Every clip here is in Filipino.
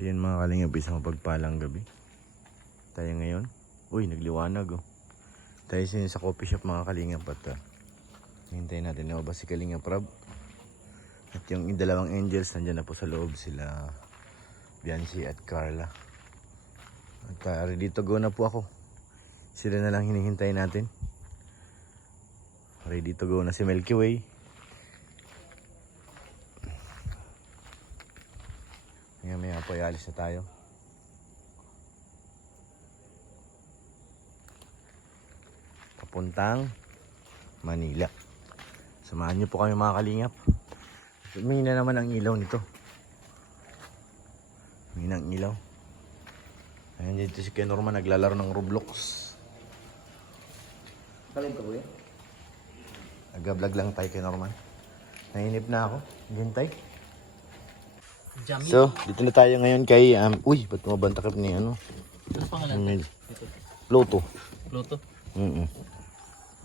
So yun mga kalingap, isang mapagpalang gabi. Tayo ngayon. Uy, nagliwanag oh. Tayo sa coffee shop mga kalingap at hintayin natin na ba si Kalingap Rab. At yung dalawang angels nandyan na po sa loob, sila Biancy at Carla. At ready to go na po ako. Sila na lang hinihintay natin. Ready to go na si Milky Way. Maya po alis na tayo. Papuntang Manila. Samahan niyo po kami mga kalingap. Umina naman ang ilaw nito. Umina ang ilaw. Ayan dito si Ken Norman naglalaro ng Roblox. Kalim ka kuya? Nag-vlog lang tayo Ken Norman. Nainip na ako. Hintay. Jammy. So, dito na tayo ngayon kay uy, ba't mabantakap ni ano? Ano pangalan? Pluto. Pluto?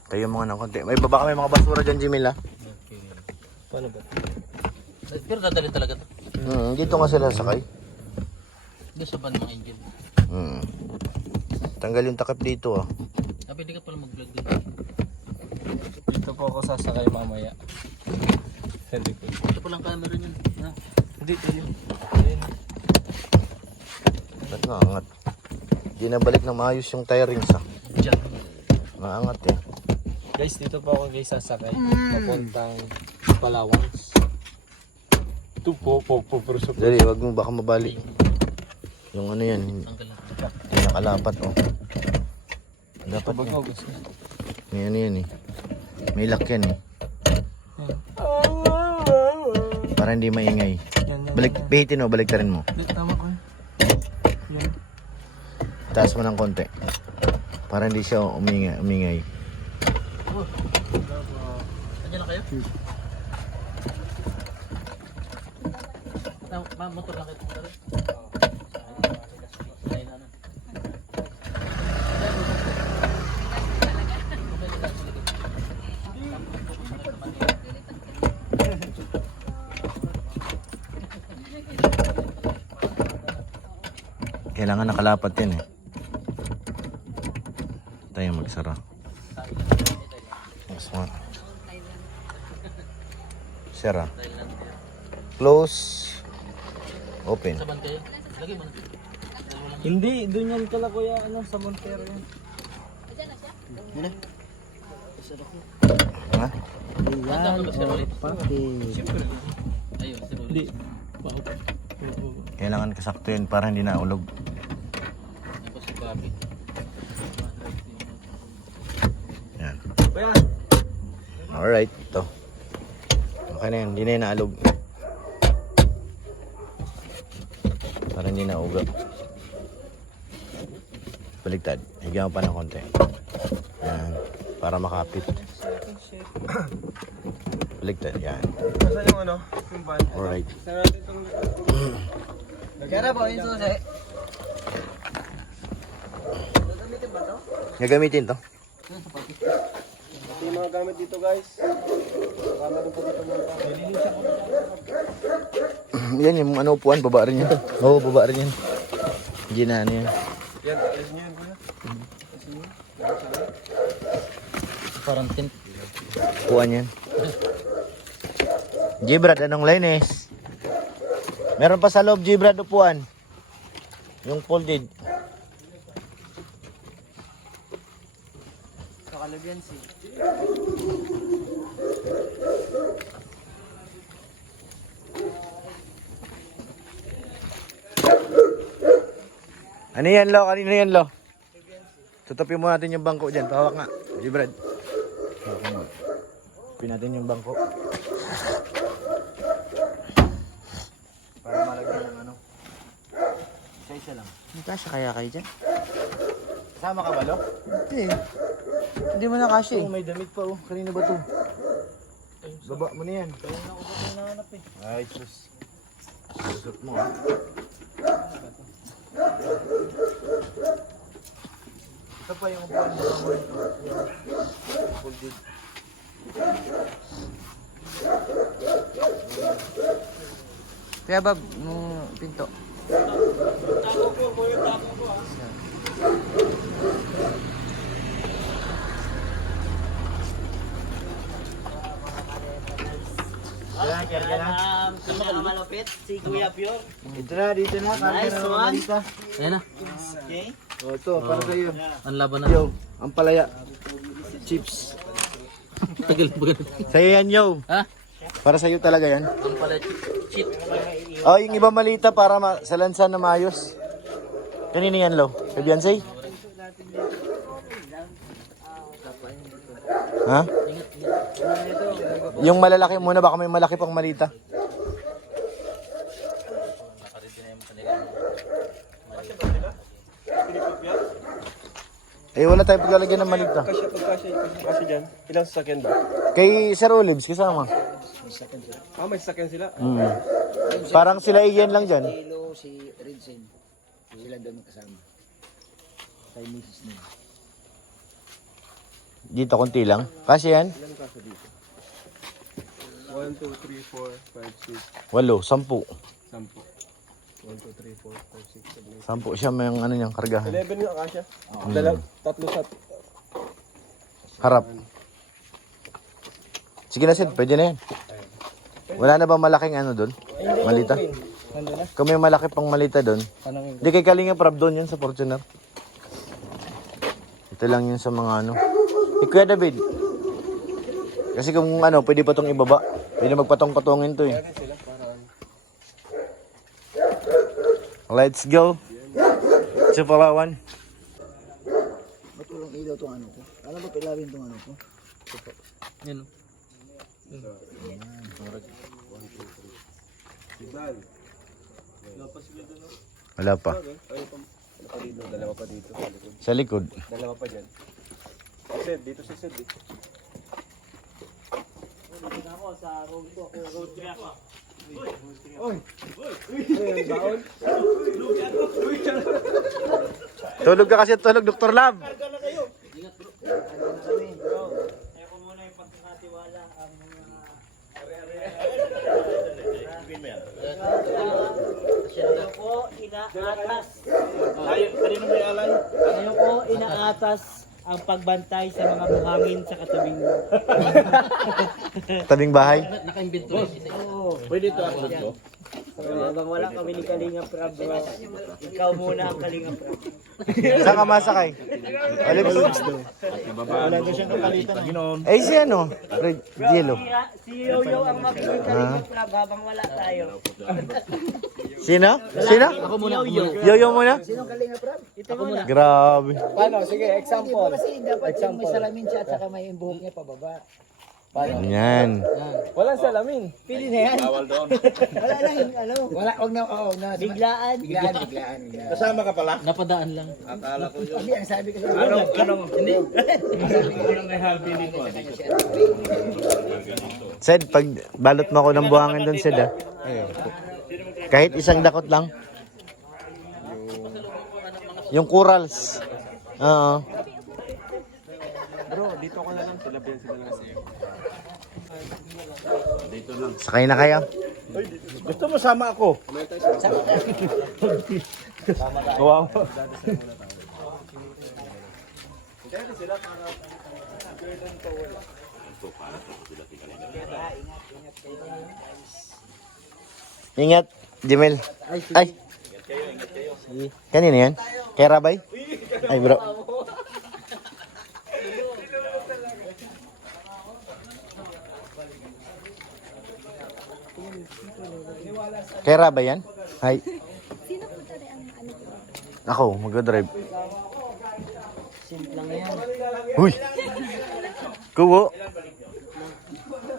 Kayo mga nang konti. May baba kami mga basura dyan, Jimil ha? Okay. Paano ba? Pero dadali talaga to. Dito nga sila sakay. Doon sa ban mga angel. Tanggal yung takip dito ah. Pwede ka pala mag-vlog dito. Dito po ako sasakay mamaya. Hindi ko. Ito palang camera niyan. Ha? Hindi ko yun. Ba't naangat? Di na balik na maayos yung tirings ah. Jammy. Naangat eh. Guys, dito po ako guys sasakay. Papuntang Palawan. Ito po, pero Dali, wag mo baka mabalik. Yung ano yan, Tanggal na. yung nakalapat oh. Dapat Bago yan. gusto. May ano yan eh. May lock yan eh. Para hindi maingay. Balik, pihitin mo, balik mo. Tama ko. Yan. Taas mo ng konti. Para hindi siya umingay. Nandiyan na kayo? Motor lang kayo punta rin. Ayun na. Kailangan nakalapat yan eh. Tayo magsara. Next one. Sara. Close. Open. Sa ban kayo? Lagi mo na. Hindi, doon yan kala kuya, ano, sa Montero yan. Ha? Yan, pati. Ayun, si Rolly. Hindi. Kailangan kasakto yun para hindi naulog. Ako si Bobby. Yan. Kuya! Alright. Ito. Okay na yan. Hindi na yun naalog. Para hindi nauga. Baligtad. Higyan mo pa ng konti. Yan. Para makapit. Baligtad. Yan. Nasa yung ano? Yung van. Alright. Saan natin itong... Kaya na po, yung susi. Gagamitin ba ito? Gagamitin to. Ito yung mga gamit dito guys. Kama rin po dito mga. Yan yung ano upuan. Baba rin yan. Oo, baba rin yan. Hindi na ano yan. Yan, alis nyo yan kuya. Parang tent. Upuan yan. Gibrad, anong linis? Meron pa sa loob, Gibrad, upuan. Yung folded. Kakalagyan si. Ano yan, Lo? Kanino yan, Lo? Tutupin mo natin yung bangko dyan. Pahawak nga. Gibrad. Tutupin natin yung bangko. Para malagyan ng ano. Isa-isa lang. Nakasya kaya kayo dyan? Kasama ka ba, Lo? Hindi. Hindi mo nakasya Oo, may damit pa, oh. Kanino ba to? Baba mo na yan. Ay, sus. Susot mo, ha? Ito pa yung upuan mo. Baka mo rin to. Folded. Kaya Bob, nung pinto. Malupit si Kuya Pio. Ito na, dito na. Nice one. Ayan na. Okay. O, ito, para sa iyo. Ang laban na. Yo, ang palaya. Chips. Tagal ba ganun? Sa'yo yan, yo. Ha? Para sa'yo talaga yan. Ang pala cheat. Oh, yung iba malita para sa lansa na maayos. Kanina yan, Lo? Kay Beyonce? Ha? Yung malalaki muna, baka may malaki pang malita. Eh, wala tayong paglalagyan ng malita. Kasi dyan. Ilang sasakyan ba? Kay Sir Olives, kasama. May sasakyan sila. Parang sila iyan lang dyan. Kilo si Rinsen. Sila doon kasama. Kay Mrs. niya. Dito, konti lang. Kasi yan? 1, 2, 3, 4, 5, 6, 8, 10. 10. 1, 2, 3, 4, 5, 6, 10 7, siya may ano niyang kargahan. 11 yung akasya. Tatlo sa... Harap. Sige na, Sid. Pwede na yan. Wala na ba malaking ano doon? Malita? Kung may malaki pang malita doon. Hindi kay Kalinga Prab doon yun sa Fortuner. Ito lang yun sa mga ano. Kuya David. Kasi kung ano, pwede pa itong ibaba. Pwede magpatong-patongin to eh. Let's go. Sa Palawan. Ba't walang ilaw itong ano ko? Alam ba pilawin itong ano ko? Yan. Wala pa. Dalawa pa dito. Sa likod. Dalawa pa dyan. Sid, dito si Sid. Tulog ka kasi tulog, Dr. Love. Tayo po inaatas. Tayo po inaatas ang pagbantay sa mga buhangin sa katabing mo. Tabing bahay. Naka-inventory. Pwede ito ako dito. Habang wala kami ni Kalinga Prab, ikaw muna ang Kalinga Prab. Saan ka masakay? Olives? Eh, si ano? Red Yellow. Si Yoyo ang magiging Kalinga Prab habang wala tayo. Sino? Sino? Ako muna. Yoyo muna? Sinong kalinga Prab? Ito muna. Grabe. Paano? Sige, example. Kasi dapat yung may salamin siya at saka may buhok niya pababa. Yan. Walang salamin. Pili na yan. Wala na yung ano. Wala, wag na, oo. Na, Biglaan. biglaan. Kasama ka pala? Napadaan lang. Hindi, ang sabi ko sa Sed, pag balot mo ako ng buhangin doon, Sed, ah. Kahit isang dakot lang. Yung corals. Oo. Bro, dito ko na lang. Sila lang sa'yo. Sakay na kayo. Gusto mo sama ako? Wow. Ingat, Jemel. Ay. Kanina yan? Kay Rabay? Ay, bro. Kay Rabay yan? Hi. Sino po tari ang ano po? Ako, mag-drive. Simple lang yan. Huy! Kuwo!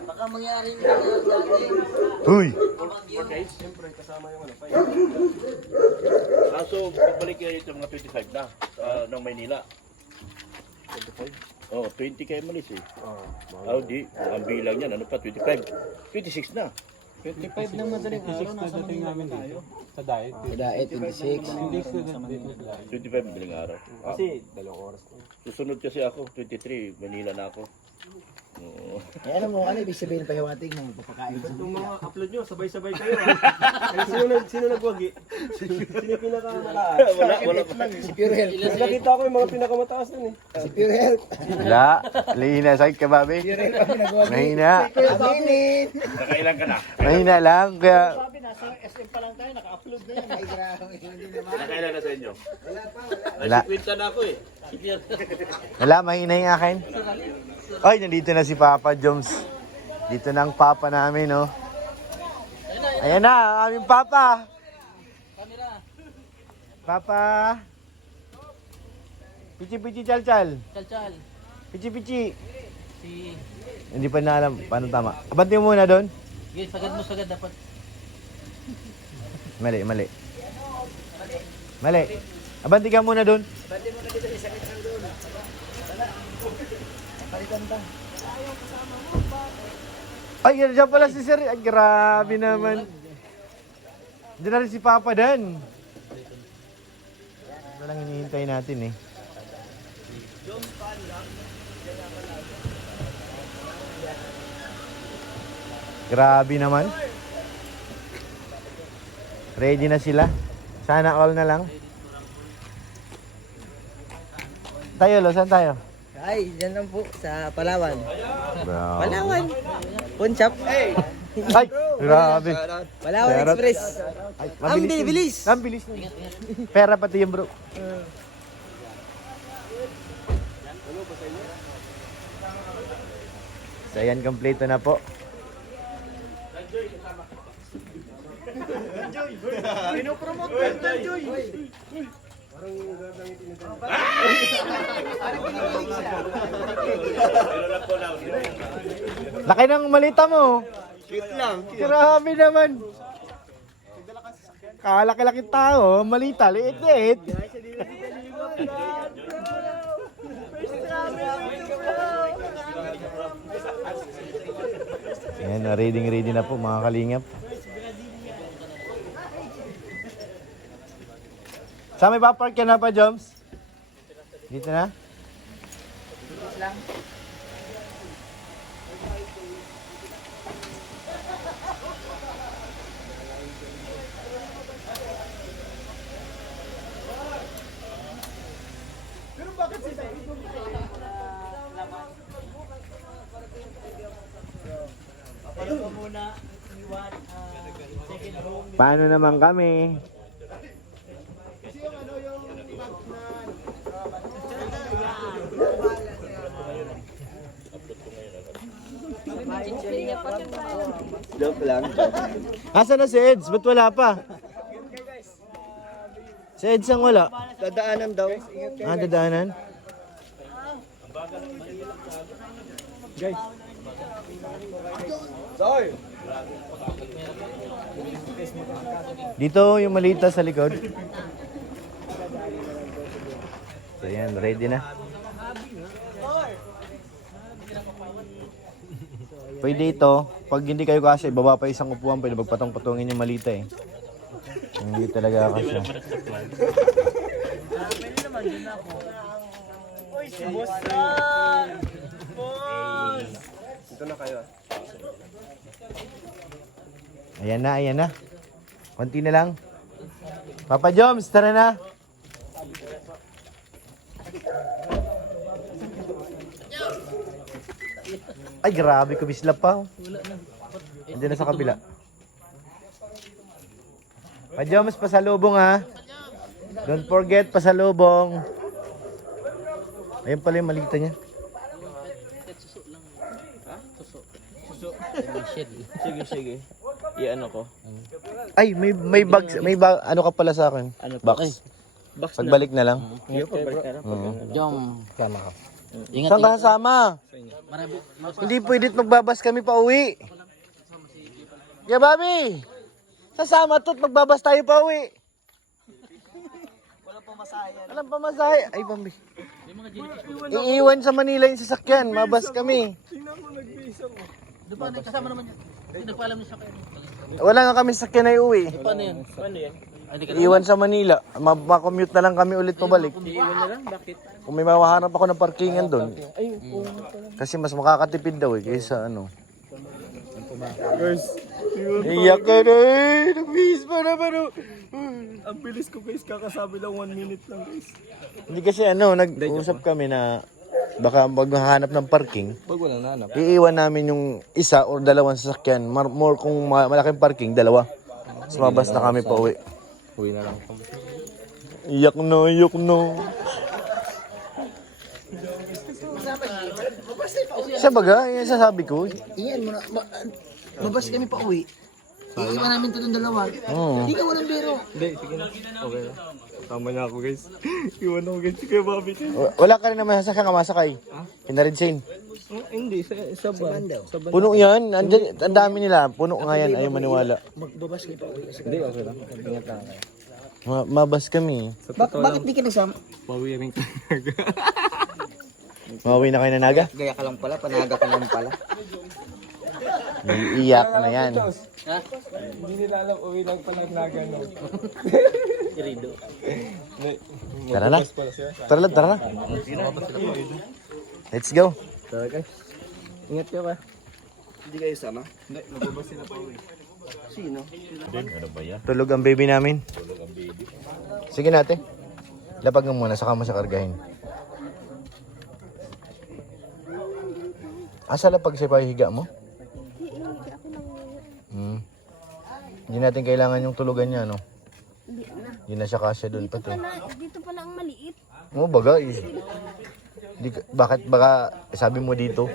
Baka mangyari yung dati. Huy! Kaso, pagbalik kayo ito mga 25 na ng Maynila. 25? Oo, 20 kayo malis eh. Di, ang bilang yan, ano pa, 25. 26 na. 25 na madaling araw. Nasa Manila tayo. Sa diet. Daet, 26. 25 madaling araw. Kasi, 2 oras. Susunod kasi ako, 23, Manila na ako. Eh, alam mo, ano ibig sabihin ng pahiwatig mo? Papakain sa Yung mga upload nyo, sabay-sabay kayo. Sino nagwagi? Sino pinaka-mataas? Wala. Si Pure Health. Nakita ko yung mga pinakamataas nun eh. Si Pure Health. Wala. Lihina. Sakit ka, Bobby? Pure Health ang pinagawa. Mahina. Aminin! Nakailan ka na? Mahina lang. Kaya Sabi, nasa SM pa lang tayo, naka-upload na yan. Ay, grabe, hindi naman. Nakailan na sa inyo? wala. Kwenta na ako eh. Wala, mahina yung akin. Ay, nandito na si Papa Joms. Dito na ang Papa namin, no? Ayan na, ang aming Papa. Papa. Pichi-pichi chal-chal. Chal-chal. Pichi-pichi. Si... Hindi pa na alam paano tama. Abanti mo muna doon. Okay, sagad mo sagad dapat. Mali. Abanti ka muna doon. Ay, yan pala si Sir. Ay, grabe naman. Diyan na rin si Papa Dan. Ano lang hinihintay natin eh. Grabe naman. Ready na sila. Sana all na lang. Tayo, Lo. Saan tayo? Ay, dyan lang po sa Palawan. Bro. Palawan. Punchap. Ay, grabe. Palawan Pero- Express. Ay, Ang yun. bilis. Ang bilis. Pera pati yung bro. So ayan, kompleto na po. Laki ng malita mo. Cute lang. Grabe naman. Kalaki-laki tao, malita, liit-liit. Ayan, ready na po mga kalingap. Saan may papark ka na pa, Joms? Dito na? Paano naman kami? Joke lang. Asa na si Eds? Ba't wala pa? Si Eds ang wala. Dadaanan daw. Ah, dadaanan? Sorry. Dito yung malita sa likod. So yan, ready na. Pwede ito, pag hindi kayo kasi, baba pa isang upuan, pwede magpatong-patungin yung malita eh. Hindi talaga kasi. Uy, si Bosan! Ito na kayo. Ayan na. Konti na lang. Papa Joms, tara na. Ay, grabe, kumislap pa. Andiyan na sa kabila. Pa Joms, pasalubong ha. Don't forget, pasalubong. Ayun pala yung malita niya. Sige. Iyan ako. Ay, may bag, ano ka pala sa akin? Ano Box. Pagbalik na lang. Jom, sama ka. Ingat. Saan ka kasama? Hindi pwedit magbabas kami pa uwi. Yeah, Bobby! Sasama to't magbabas tayo pa uwi. Walang pamasahe. Ay, Bambi. Iiwan sa Manila yung sasakyan. Mabas kami. Doon pa, kasama naman yan. Nagpaalam niya sa kayo. Wala nga kami sasakyan na iuwi. Paano yan? Iwan sa Manila. Ma-commute na lang kami ulit pabalik. Iiwan na lang, bakit? Kung may mawahanap ako ng parkingan doon. Kasi mas makakatipid daw kaysa ano. Guys, Iyak ka na Nag-miss pa naman ang bilis ko guys, kakasabi lang 1 minute lang guys. Hindi kasi nag-usap kami na baka maghahanap ng parking. Pag walang nanap. Iiwan namin yung isa or dalawang sasakyan. More kung malaking parking, dalawa. Mas mabas na kami pa uwi. Uwi na lang kami. Iyak no. Sa baga, yan sasabi ko. Iyan mo na. Mabas kami pa uwi. Iiwan namin ito ng dalawa. Oo. Hindi ka walang biro. Hindi, sige na. Okay na. Tama na ako guys. Iwan ako guys, sige Bobby. Wala ka rin naman sasakyan ka masakay. Pinaridsin. Hindi, sa ba? Bandaw. Puno yan. Andyan, ang dami nila. Puno nga yan. Ayaw maniwala. Magbabas kami pa uwi. Hindi, okay lang. Ingat lang kayo. Mabas kami. Bakit di ka nagsama? Bawi rin ka. Mauwi na kayo na naga? Gaya ka lang pala, panaga ka lang pala. Iyak na yan. Hindi nila alam, uwi lang pala naga, no? Irido. Tara na. Tara na. Let's go. Tara guys. Ingat ka ba? Hindi kayo sama? Hindi, magbabas sila pa uwi. Sino? Tulog ang baby namin. Sige natin. Lapag mo muna, saka mo siya kargahin. Asa lapag siya pahihiga mo? Hindi ako lang ngayon. Hindi natin kailangan yung tulugan niya, no? Hindi na. Hindi na siya kasya doon pati. Dito pala ang maliit. Oo, baga bakit baka sabi mo dito?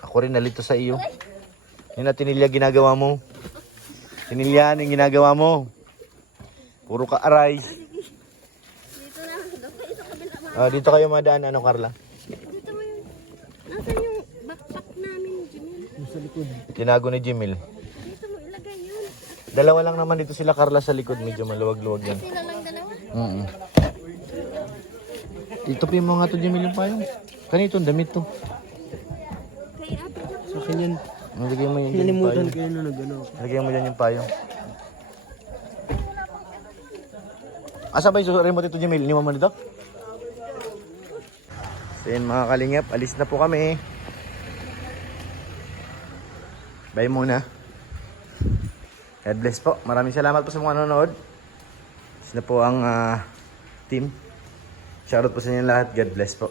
Ako rin nalito sa iyo. Yun na tinilya ginagawa mo. Tinilya yung ginagawa mo. Puro ka aray. Dito na. Doon sa kabila. Dito kayo madaan, ano Carla? Dito mo yung... Nasaan yung backpack namin, Jimmy? Tinago ni Jimil. Dito mo ilagay yun. Dalawa lang naman dito sila Carla sa likod. Medyo maluwag-luwag yan. Sila lang dalawa. Dito pa yung mga to Jimil yung payong. Kanito, damit to. Kay Ate Jack. Sa kanyan. Lagyan mo yung Nalimutan payong. ko yun na nag-ano. Lagyan mo dyan yung payong. Asa ba yung remote ito Jimil? Iniwan mo dito? So yun mga kalingap, alis na po kami. Bye muna. God bless po. Maraming salamat po sa mga nanonood. Isa na po ang team. Shoutout po sa inyo lahat. God bless po.